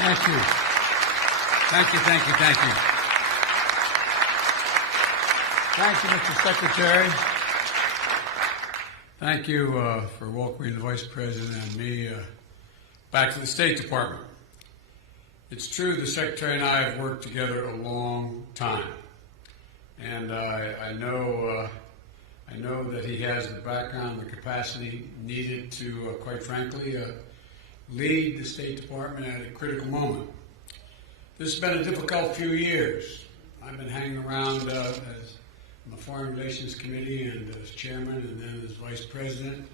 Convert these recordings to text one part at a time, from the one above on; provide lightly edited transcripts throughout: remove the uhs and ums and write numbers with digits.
Thank you. Thank you, thank you, thank you. Thank you, Mr. Secretary. Thank you for welcoming the Vice President and me back to the State Department. It's true the Secretary and I have worked together a long time. And I know that he has the background, the capacity needed to, quite frankly, lead the State Department at a critical moment. This has been a difficult few years. I've been hanging around as on the Foreign Relations Committee and as chairman and then as vice president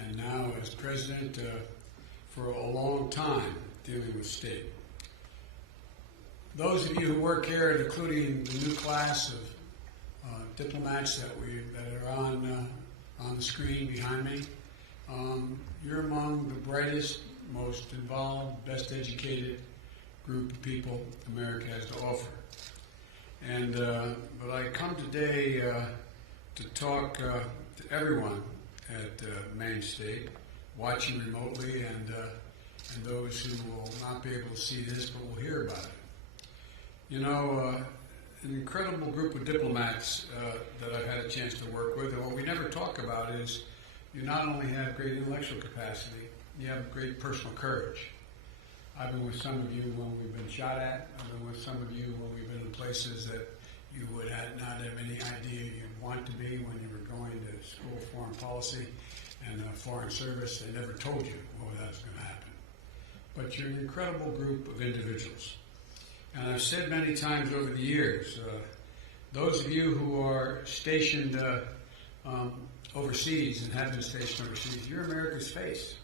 and now as president for a long time dealing with state. Those of you who work here, including the new class of diplomats that are on the screen behind me, you're among the brightest, most involved, best educated group of people America has to offer. And but I come today to talk to everyone at Maine State, watching remotely, and those who will not be able to see this but will hear about it. You know, an incredible group of diplomats that I've had a chance to work with, and what we never talk about is you not only have great intellectual capacity, you have great personal courage. I've been with some of you when we've been shot at. I've been with some of you when we've been in places that you would not have any idea you'd want to be when you were going to school of foreign policy and foreign service. They never told you, that was going to happen. But you're an incredible group of individuals. And I've said many times over the years, those of you who are stationed overseas and have been stationed overseas, you're America's face.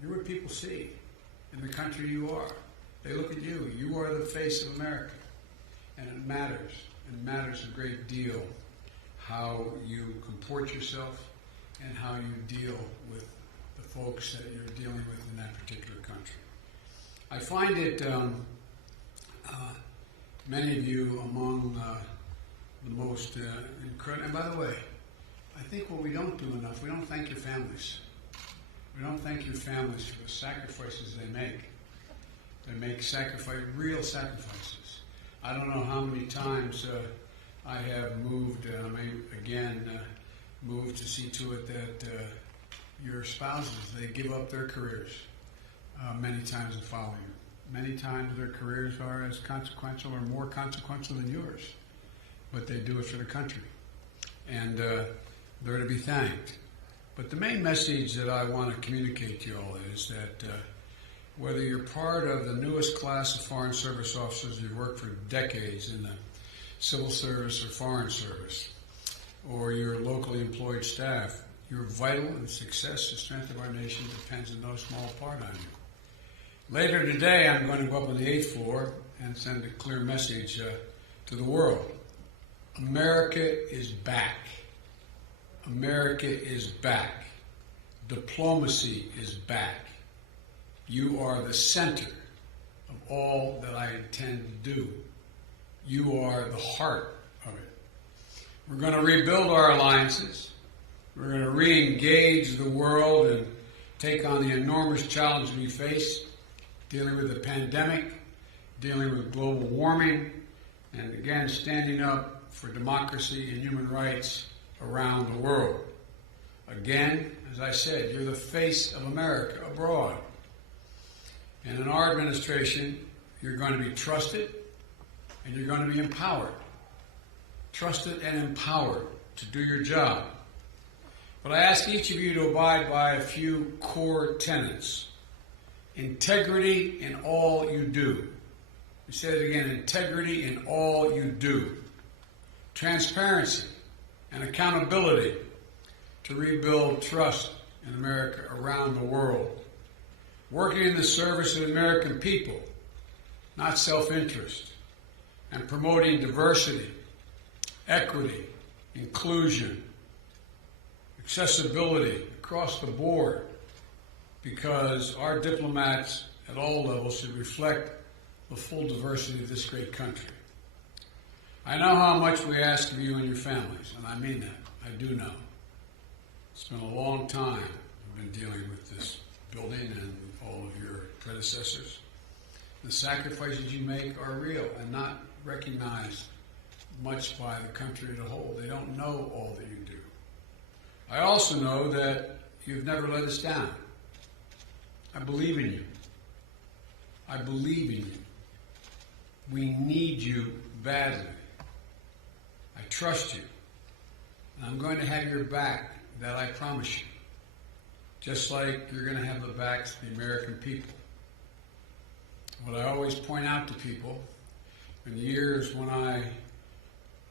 You're what people see in the country you are. They look at you. You are the face of America. And it matters. It matters a great deal how you comport yourself and how you deal with the folks that you're dealing with in that particular country. I find it, many of you among the most incredible, and by the way, I think what we don't do enough, we don't thank your families. We don't thank your families for the sacrifices they make. They make real sacrifices. I don't know how many times I have moved, and I may again move to see to it that your spouses, they give up their careers many times to follow you. Many times their careers are as consequential or more consequential than yours, but they do it for the country. And they're to be thanked. But the main message that I want to communicate to you all is that whether you're part of the newest class of Foreign Service officers who've worked for decades in the civil service or foreign service, or your locally employed staff, your vital and success and strength of our nation depends in no small part on you. Later today, I'm going to go up on the 8th floor and send a clear message to the world. America is back. America is back. Diplomacy is back. You are the center of all that I intend to do. You are the heart of it. We're going to rebuild our alliances. We're going to re-engage the world and take on the enormous challenge we face, dealing with the pandemic, dealing with global warming, and again, standing up for democracy and human rights around the world. Again, as I said, you're the face of America abroad. And in our administration, you're going to be trusted and you're going to be empowered. Trusted and empowered to do your job. But I ask each of you to abide by a few core tenets. Integrity in all you do. We say it again, integrity in all you do. Transparency and accountability to rebuild trust in America around the world. Working in the service of the American people, not self-interest, and promoting diversity, equity, inclusion, accessibility across the board, because our diplomats at all levels should reflect the full diversity of this great country. I know how much we ask of you and your families, and I mean that. I do know. It's been a long time we've been dealing with this building and all of your predecessors. The sacrifices you make are real and not recognized much by the country as a whole. They don't know all that you do. I also know that you've never let us down. I believe in you. I believe in you. We need you badly. I trust you. And I'm going to have your back, that I promise you. Just like you're going to have the backs of the American people. What I always point out to people, in the years when I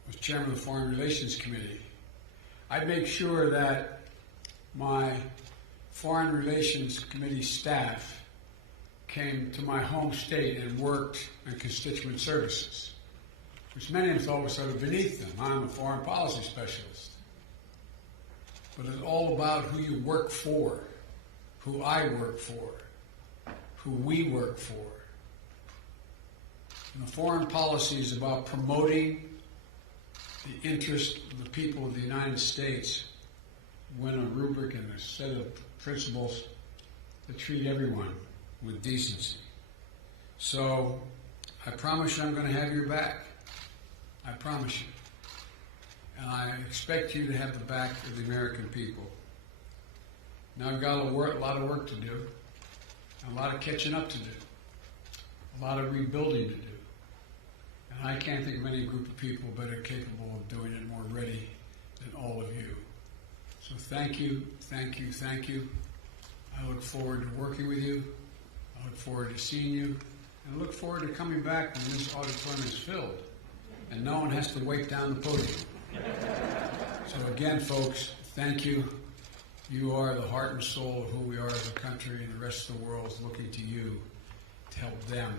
was chairman of the Foreign Relations Committee, I'd make sure that my Foreign Relations Committee staff came to my home state and worked in constituent services, which many of them thought was sort of beneath them. I'm a foreign policy specialist. But it's all about who you work for, who I work for, who we work for. And the foreign policy is about promoting the interest of the people of the United States when a rubric and a set of principles that treat everyone with decency. So I promise you I'm going to have your back. I promise you. And I expect you to have the back of the American people. Now I've got a lot of work to do, a lot of catching up to do, a lot of rebuilding to do. And I can't think of any group of people better capable of doing it, more ready than all of you. So thank you, thank you, thank you. I look forward to working with you. I look forward to seeing you. And I look forward to coming back when this auditorium is filled and no one has to wait down the podium. So again, folks, thank you. You are the heart and soul of who we are as a country, and the rest of the world is looking to you to help them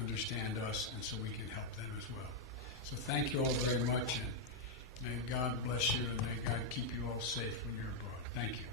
understand us, and so we can help them as well. So thank you all very much, and may God bless you, and may God keep you all safe when you're abroad. Thank you.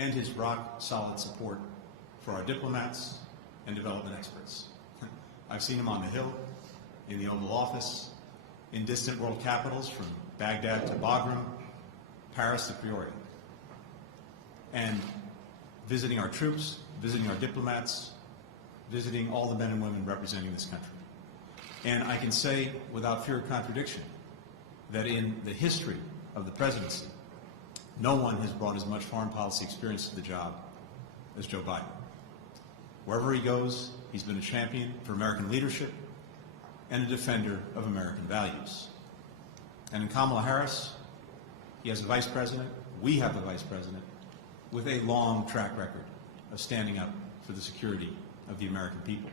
and his rock-solid support for our diplomats and development experts. I've seen him on the Hill, in the Oval Office, in distant world capitals from Baghdad to Bagram, Paris to Peoria, and visiting our troops, visiting our diplomats, visiting all the men and women representing this country. And I can say without fear of contradiction that in the history of the presidency, no one has brought as much foreign policy experience to the job as Joe Biden. Wherever he goes, he's been a champion for American leadership and a defender of American values. And in Kamala Harris, he has a vice president, we have a vice president, with a long track record of standing up for the security of the American people,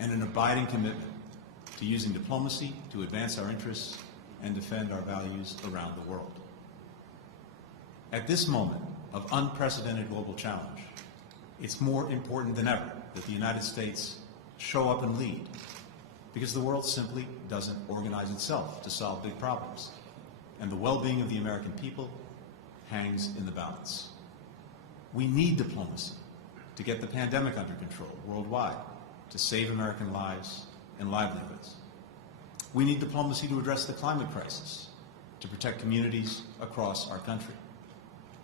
and an abiding commitment to using diplomacy to advance our interests and defend our values around the world. At this moment of unprecedented global challenge, it's more important than ever that the United States show up and lead, because the world simply doesn't organize itself to solve big problems, and the well-being of the American people hangs in the balance. We need diplomacy to get the pandemic under control worldwide, to save American lives and livelihoods. We need diplomacy to address the climate crisis, to protect communities across our country.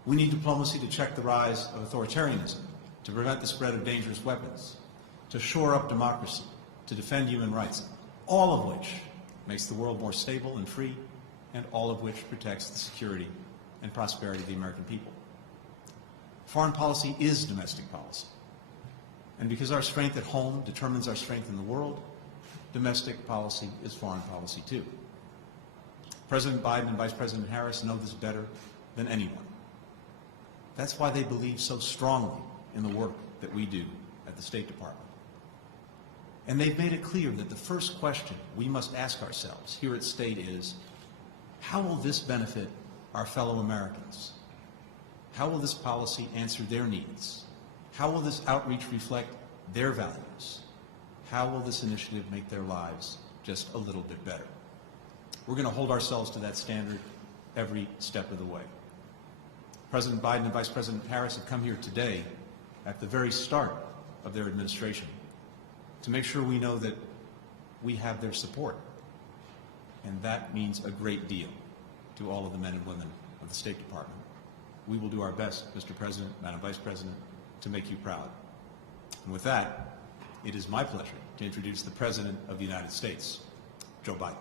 We need diplomacy to check the rise of authoritarianism, to prevent the spread of dangerous weapons, to shore up democracy, to defend human rights, all of which makes the world more stable and free, and all of which protects the security and prosperity of the American people. Foreign policy is domestic policy. And because our strength at home determines our strength in the world, domestic policy is foreign policy too. President Biden and Vice President Harris know this better than anyone. That's why they believe so strongly in the work that we do at the State Department. And they've made it clear that the first question we must ask ourselves here at State is, how will this benefit our fellow Americans? How will this policy answer their needs? How will this outreach reflect their values? How will this initiative make their lives just a little bit better? We're going to hold ourselves to that standard every step of the way. President Biden and Vice President Harris have come here today at the very start of their administration to make sure we know that we have their support. And that means a great deal to all of the men and women of the State Department. We will do our best, Mr. President, Madam Vice President, to make you proud. And with that, it is my pleasure to introduce the President of the United States, Joe Biden.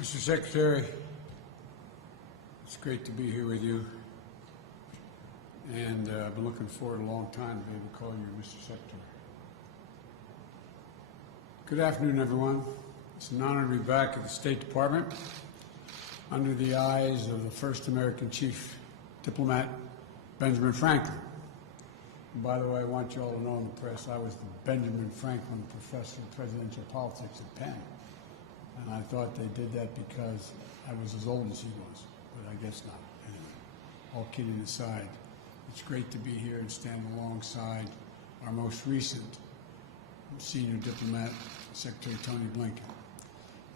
Mr. Secretary, it's great to be here with you, and I've been looking forward a long time to be able to call you Mr. Secretary. Good afternoon, everyone. It's an honor to be back at the State Department under the eyes of the first American chief diplomat, Benjamin Franklin. And by the way, I want you all to know in the press, I was the Benjamin Franklin Professor of Presidential Politics at Penn. And I thought they did that because I was as old as he was, but I guess not. Anyway, all kidding aside, it's great to be here and stand alongside our most recent senior diplomat, Secretary Tony Blinken.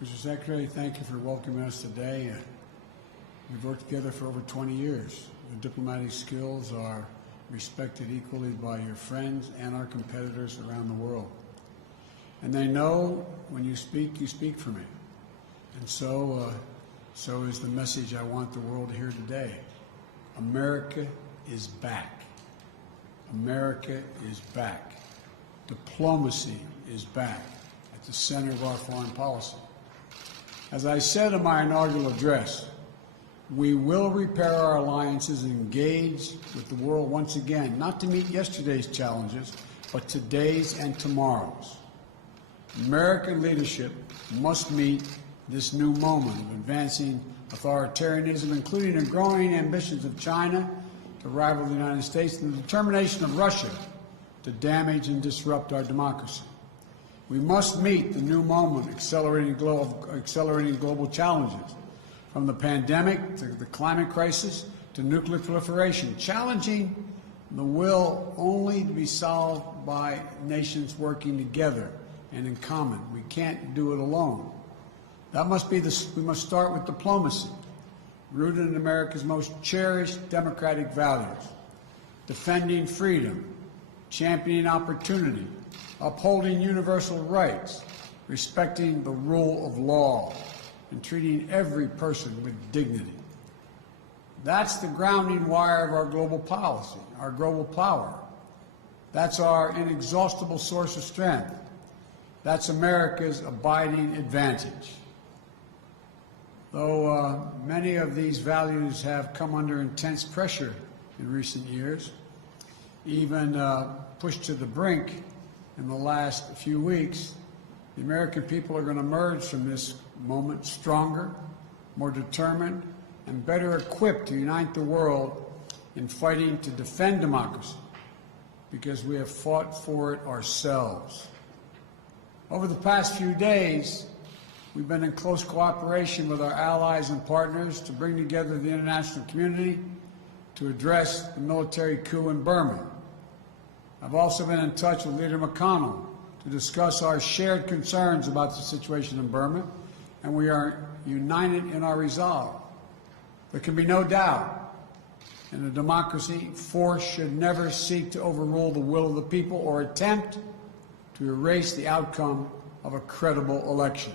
Mr. Secretary, thank you for welcoming us today. We've worked together for over 20 years. Your diplomatic skills are respected equally by your friends and our competitors around the world. And they know when you speak for me. And so is the message I want the world to hear today. America is back. America is back. Diplomacy is back at the center of our foreign policy. As I said in my inaugural address, we will repair our alliances and engage with the world once again, not to meet yesterday's challenges, but today's and tomorrow's. American leadership must meet this new moment of advancing authoritarianism, including the growing ambitions of China to rival the United States and the determination of Russia to damage and disrupt our democracy. We must meet the new moment, accelerating global challenges, from the pandemic to the climate crisis to nuclear proliferation, challenging the will only to be solved by nations working together and in common. We can't do it alone. That must be we must start with diplomacy, rooted in America's most cherished democratic values, defending freedom, championing opportunity, upholding universal rights, respecting the rule of law, and treating every person with dignity. That's the grounding wire of our global policy, our global power. That's our inexhaustible source of strength. That's America's abiding advantage. Though many of these values have come under intense pressure in recent years, even pushed to the brink in the last few weeks, the American people are going to emerge from this moment stronger, more determined, and better equipped to unite the world in fighting to defend democracy, because we have fought for it ourselves. Over the past few days, we've been in close cooperation with our allies and partners to bring together the international community to address the military coup in Burma. I've also been in touch with Leader McConnell to discuss our shared concerns about the situation in Burma, and we are united in our resolve. There can be no doubt, in a democracy, force should never seek to overrule the will of the people or attempt to erase the outcome of a credible election.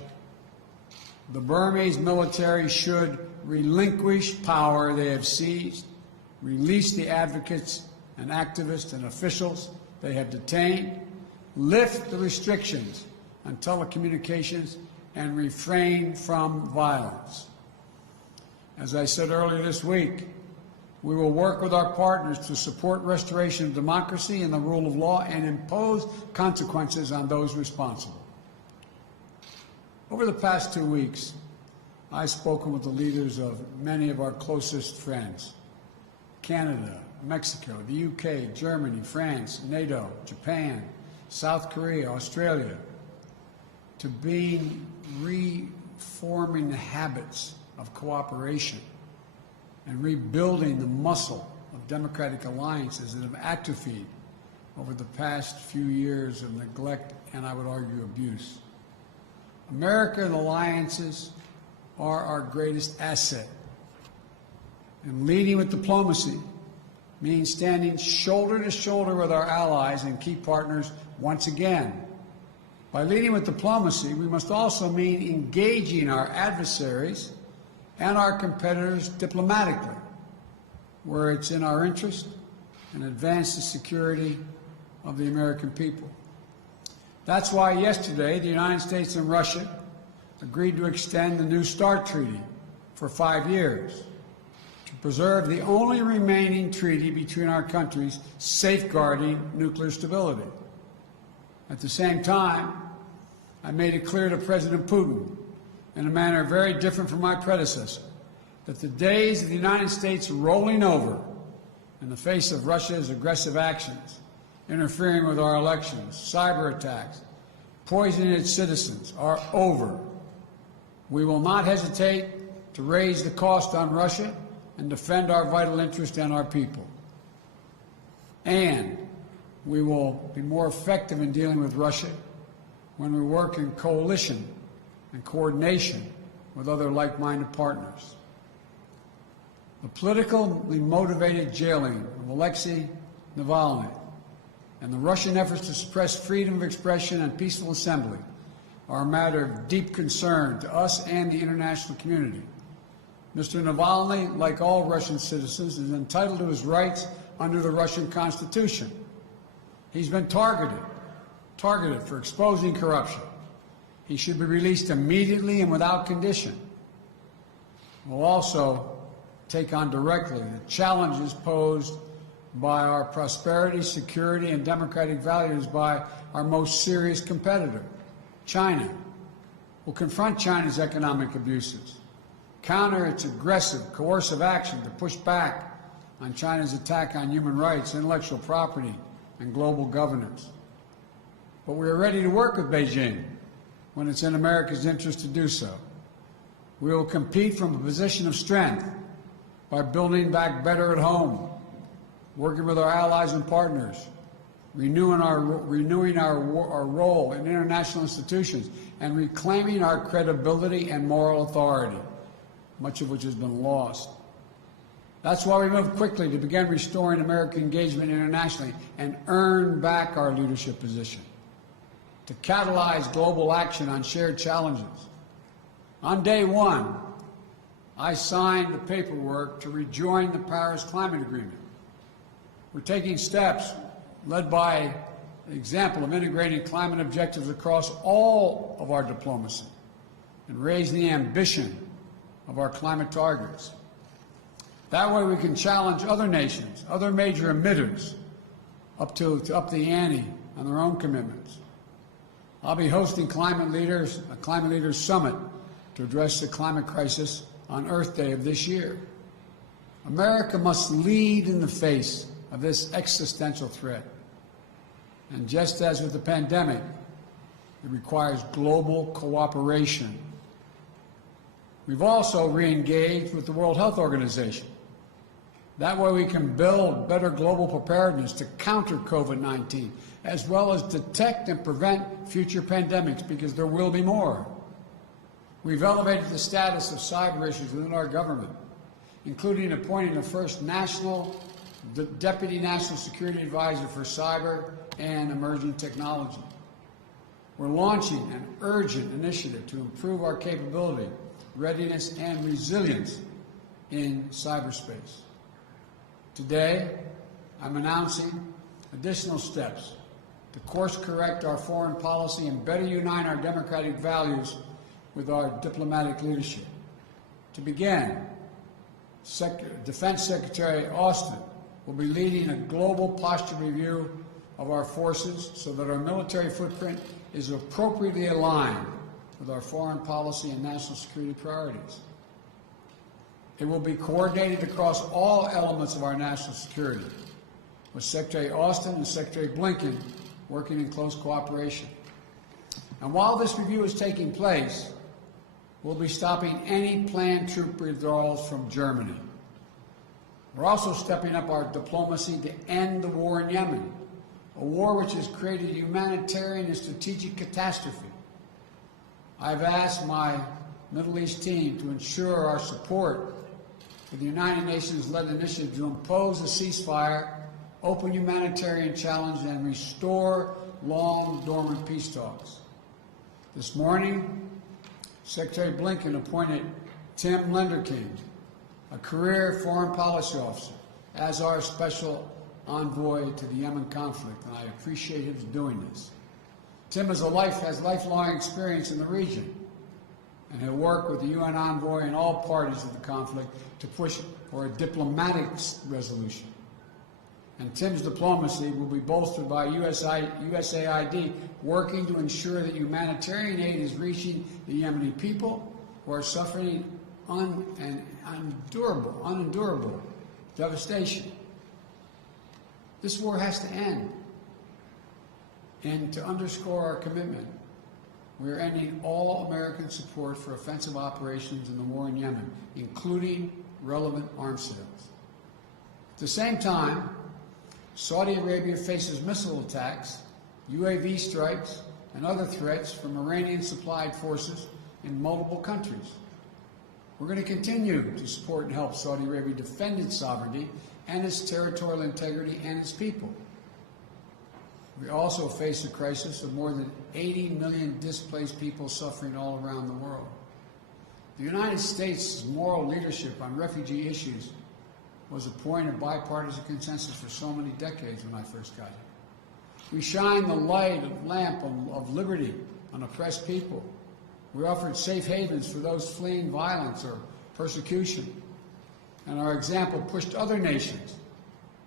The Burmese military should relinquish power they have seized, release the advocates and activists and officials they have detained, lift the restrictions on telecommunications, and refrain from violence. As I said earlier this week, we will work with our partners to support restoration of democracy and the rule of law and impose consequences on those responsible. Over the past 2 weeks, I've spoken with the leaders of many of our closest friends: Canada, Mexico, the UK, Germany, France, NATO, Japan, South Korea, Australia, to being reforming the habits of cooperation and rebuilding the muscle of democratic alliances that have atrophied over the past few years of neglect and, I would argue, abuse. American alliances are our greatest asset. And leading with diplomacy means standing shoulder to shoulder with our allies and key partners once again. By leading with diplomacy, we must also mean engaging our adversaries and our competitors diplomatically, where it's in our interest, and advance the security of the American people. That's why yesterday the United States and Russia agreed to extend the New START Treaty for 5 years to preserve the only remaining treaty between our countries safeguarding nuclear stability. At the same time, I made it clear to President Putin, in a manner very different from my predecessor, that the days of the United States rolling over in the face of Russia's aggressive actions, interfering with our elections, cyber attacks, poisoning its citizens, are over. We will not hesitate to raise the cost on Russia and defend our vital interest and our people. And we will be more effective in dealing with Russia when we work in coalition and coordination with other like-minded partners. The politically motivated jailing of Alexei Navalny and the Russian efforts to suppress freedom of expression and peaceful assembly are a matter of deep concern to us and the international community. Mr. Navalny, like all Russian citizens, is entitled to his rights under the Russian Constitution. He's been targeted for exposing corruption. He should be released immediately and without condition. We'll also take on directly the challenges posed by our prosperity, security, and democratic values by our most serious competitor, China. We'll confront China's economic abuses, counter its aggressive, coercive action to push back on China's attack on human rights, intellectual property, and global governance. But we are ready to work with Beijing when it's in America's interest to do so. We will compete from a position of strength by building back better at home, working with our allies and partners, renewing our role in international institutions, and reclaiming our credibility and moral authority, much of which has been lost. That's why we moved quickly to begin restoring American engagement internationally and earn back our leadership position, to catalyze global action on shared challenges. On day one, I signed the paperwork to rejoin the Paris Climate Agreement. We're taking steps led by the example of integrating climate objectives across all of our diplomacy and raising the ambition of our climate targets. That way we can challenge other nations, other major emitters, up the ante on their own commitments. I'll be hosting a Climate Leaders Summit to address the climate crisis on Earth Day of this year. America must lead in the face of this existential threat. And just as with the pandemic, it requires global cooperation. We've also re-engaged with the World Health Organization. That way we can build better global preparedness to counter COVID-19, as well as detect and prevent future pandemics, because there will be more. We've elevated the status of cyber issues within our government, including appointing the first Deputy National Security Advisor for Cyber and Emerging Technology. We're launching an urgent initiative to improve our capability, readiness, and resilience in cyberspace. Today, I'm announcing additional steps to course-correct our foreign policy and better unite our democratic values with our diplomatic leadership. To begin, Defense Secretary Austin will be leading a global posture review of our forces so that our military footprint is appropriately aligned with our foreign policy and national security priorities. It will be coordinated across all elements of our national security, with Secretary Austin and Secretary Blinken working in close cooperation. And while this review is taking place, we'll be stopping any planned troop withdrawals from Germany. We're also stepping up our diplomacy to end the war in Yemen, a war which has created a humanitarian and strategic catastrophe. I've asked my Middle East team to ensure our support for the United Nations-led initiative to impose a ceasefire, open humanitarian challenge, and restore long-dormant peace talks. This morning, Secretary Blinken appointed Tim Lenderking, a career foreign policy officer, as our special envoy to the Yemen conflict, and I appreciate him doing this. Tim has lifelong experience in the region, and he'll work with the UN envoy and all parties of the conflict to push for a diplomatic resolution. And Tim's diplomacy will be bolstered by USAID working to ensure that humanitarian aid is reaching the Yemeni people who are suffering unendurable devastation. This war has to end. And to underscore our commitment, we are ending all American support for offensive operations in the war in Yemen, including relevant arms sales. At the same time, Saudi Arabia faces missile attacks, UAV strikes, and other threats from Iranian-supplied forces in multiple countries. We're going to continue to support and help Saudi Arabia defend its sovereignty and its territorial integrity and its people. We also face a crisis of more than 80 million displaced people suffering all around the world. The United States' moral leadership on refugee issues was a point of bipartisan consensus for so many decades when I first got here. We shine the lamp of liberty on oppressed people. We offered safe havens for those fleeing violence or persecution. And our example pushed other nations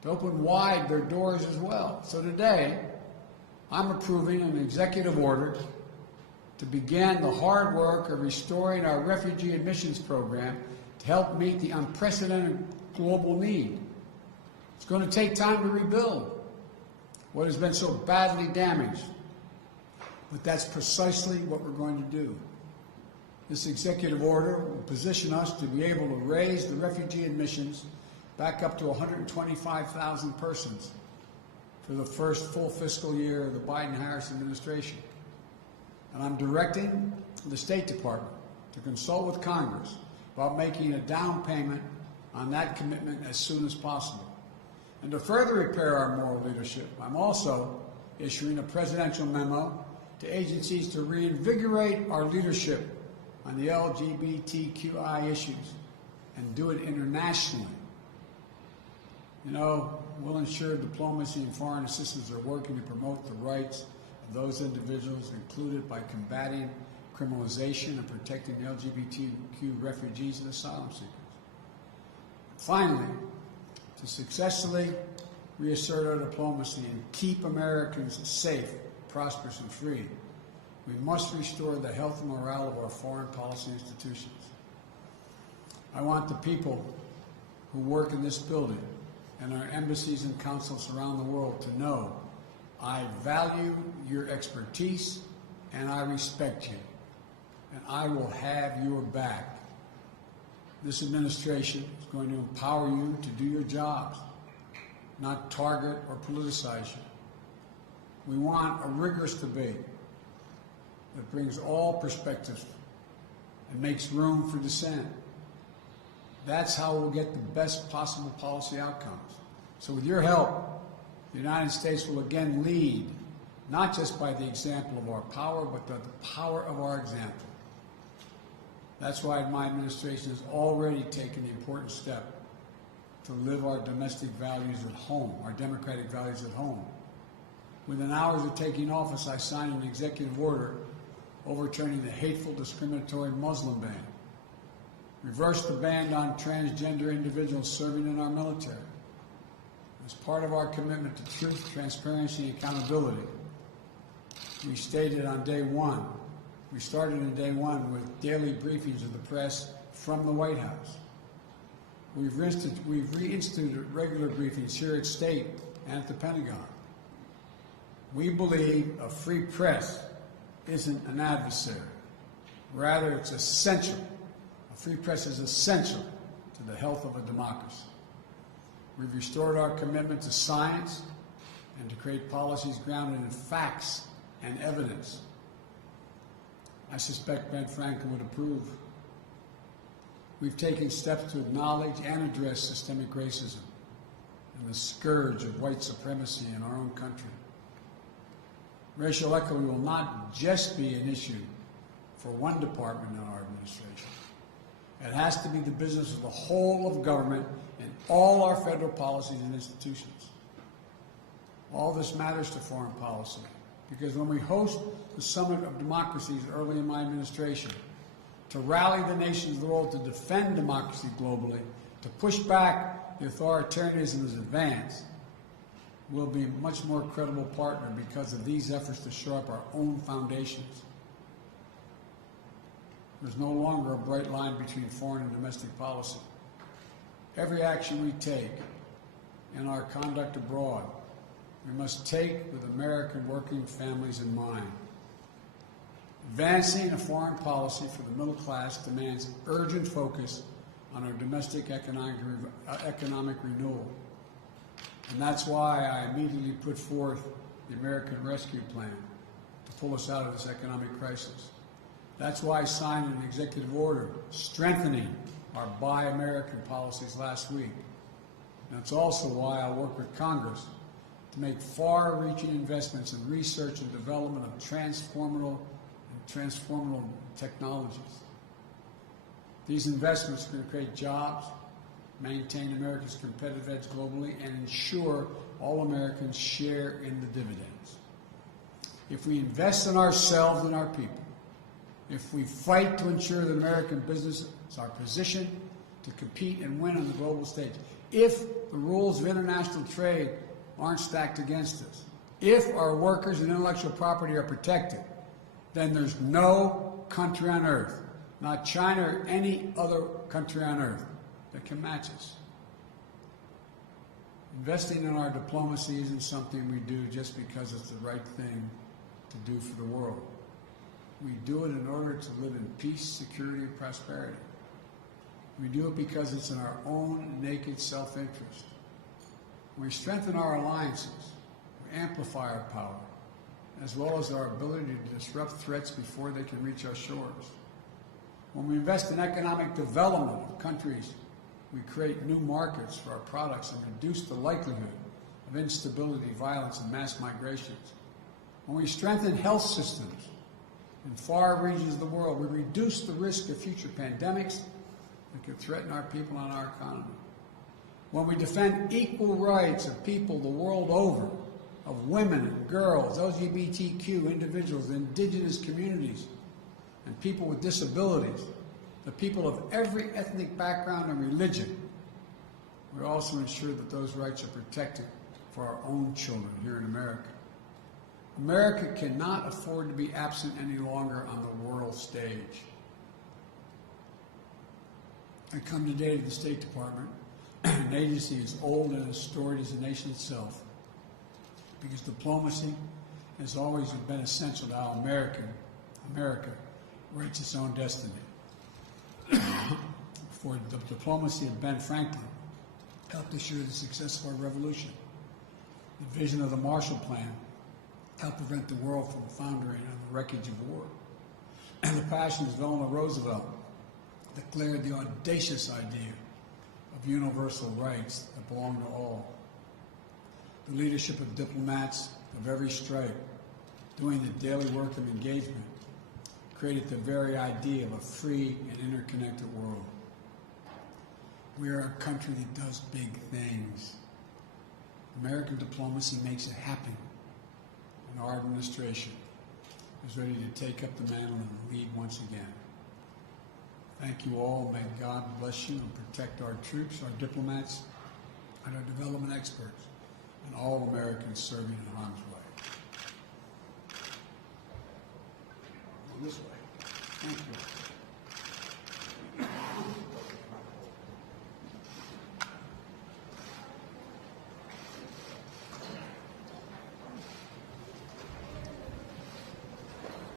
to open wide their doors as well. So today, I'm approving an executive order to begin the hard work of restoring our refugee admissions program to help meet the unprecedented global need. It's going to take time to rebuild what has been so badly damaged, but that's precisely what we're going to do. This executive order will position us to be able to raise the refugee admissions back up to 125,000 persons for the first full fiscal year of the Biden-Harris administration. And I'm directing the State Department to consult with Congress about making a down payment on that commitment as soon as possible. And to further repair our moral leadership, I'm also issuing a presidential memo to agencies to reinvigorate our leadership on the LGBTQI issues and do it internationally. You know, we'll ensure diplomacy and foreign assistance are working to promote the rights of those individuals, included by combating criminalization and protecting LGBTQ refugees and asylum seekers. Finally, to successfully reassert our diplomacy and keep Americans safe, prosperous, and free, we must restore the health and morale of our foreign policy institutions. I want the people who work in this building and our embassies and consuls around the world to know I value your expertise and I respect you, and I will have your back. This administration is going to empower you to do your jobs, not target or politicize you. We want a rigorous debate that brings all perspectives and makes room for dissent. That's how we'll get the best possible policy outcomes. So with your help, the United States will again lead, not just by the example of our power, but the power of our example. That's why my administration has already taken the important step to live our domestic values at home, our democratic values at home. Within hours of taking office, I signed an executive order overturning the hateful, discriminatory Muslim ban, reversed the ban on transgender individuals serving in our military. As part of our commitment to truth, transparency, and accountability, we stated on day one, we started on day one with daily briefings of the press from the White House. We've reinstituted regular briefings here at State and at the Pentagon. We believe a free press isn't an adversary. Rather, it's essential. A free press is essential to the health of a democracy. We've restored our commitment to science and to create policies grounded in facts and evidence. I suspect Ben Franklin would approve. We've taken steps to acknowledge and address systemic racism and the scourge of white supremacy in our own country. Racial equity will not just be an issue for one department in our administration. It has to be the business of the whole of government and all our federal policies and institutions. All this matters to foreign policy because when we host the Summit of Democracies early in my administration, to rally the nations of the world to defend democracy globally, to push back the authoritarianism's advance, we'll be a much more credible partner because of these efforts to shore up our own foundations. There's no longer a bright line between foreign and domestic policy. Every action we take in our conduct abroad, we must take with American working families in mind. Advancing a foreign policy for the middle class demands urgent focus on our domestic economic renewal. And that's why I immediately put forth the American Rescue Plan to pull us out of this economic crisis. That's why I signed an executive order strengthening our Buy American policies last week. And it's also why I work with Congress to make far-reaching investments in research and development of transformative technologies. These investments are going to create jobs, maintain America's competitive edge globally, and ensure all Americans share in the dividends. If we invest in ourselves and our people, if we fight to ensure that American businesses are positioned to compete and win on the global stage, if the rules of international trade aren't stacked against us, if our workers and intellectual property are protected, then there's no country on earth, not China or any other country on earth, that can match us. Investing in our diplomacy isn't something we do just because it's the right thing to do for the world. We do it in order to live in peace, security, and prosperity. We do it because it's in our own naked self-interest. We strengthen our alliances, we amplify our power, as well as our ability to disrupt threats before they can reach our shores. When we invest in economic development of countries, we create new markets for our products and reduce the likelihood of instability, violence, and mass migrations. When we strengthen health systems in far regions of the world, we reduce the risk of future pandemics that could threaten our people and our economy. When we defend equal rights of people the world over, of women and girls, LGBTQ individuals, indigenous communities, and people with disabilities, the people of every ethnic background and religion, we also ensure that those rights are protected for our own children here in America. America cannot afford to be absent any longer on the world stage. I come today to the State Department, an agency as old and as storied as the nation itself, because diplomacy has always been essential to how America writes its own destiny. For the diplomacy of Ben Franklin helped assure the success of our revolution. The vision of the Marshall Plan helped prevent the world from foundering on the wreckage of war. And the passions of Eleanor Roosevelt declared the audacious idea of universal rights that belong to all. The leadership of diplomats of every stripe doing the daily work of engagement created the very idea of a free and interconnected world. We are a country that does big things. American diplomacy makes it happen. And our administration is ready to take up the mantle and lead once again. Thank you all. May God bless you and protect our troops, our diplomats, and our development experts, and all Americans serving in harm's way. Go this way. Thank you.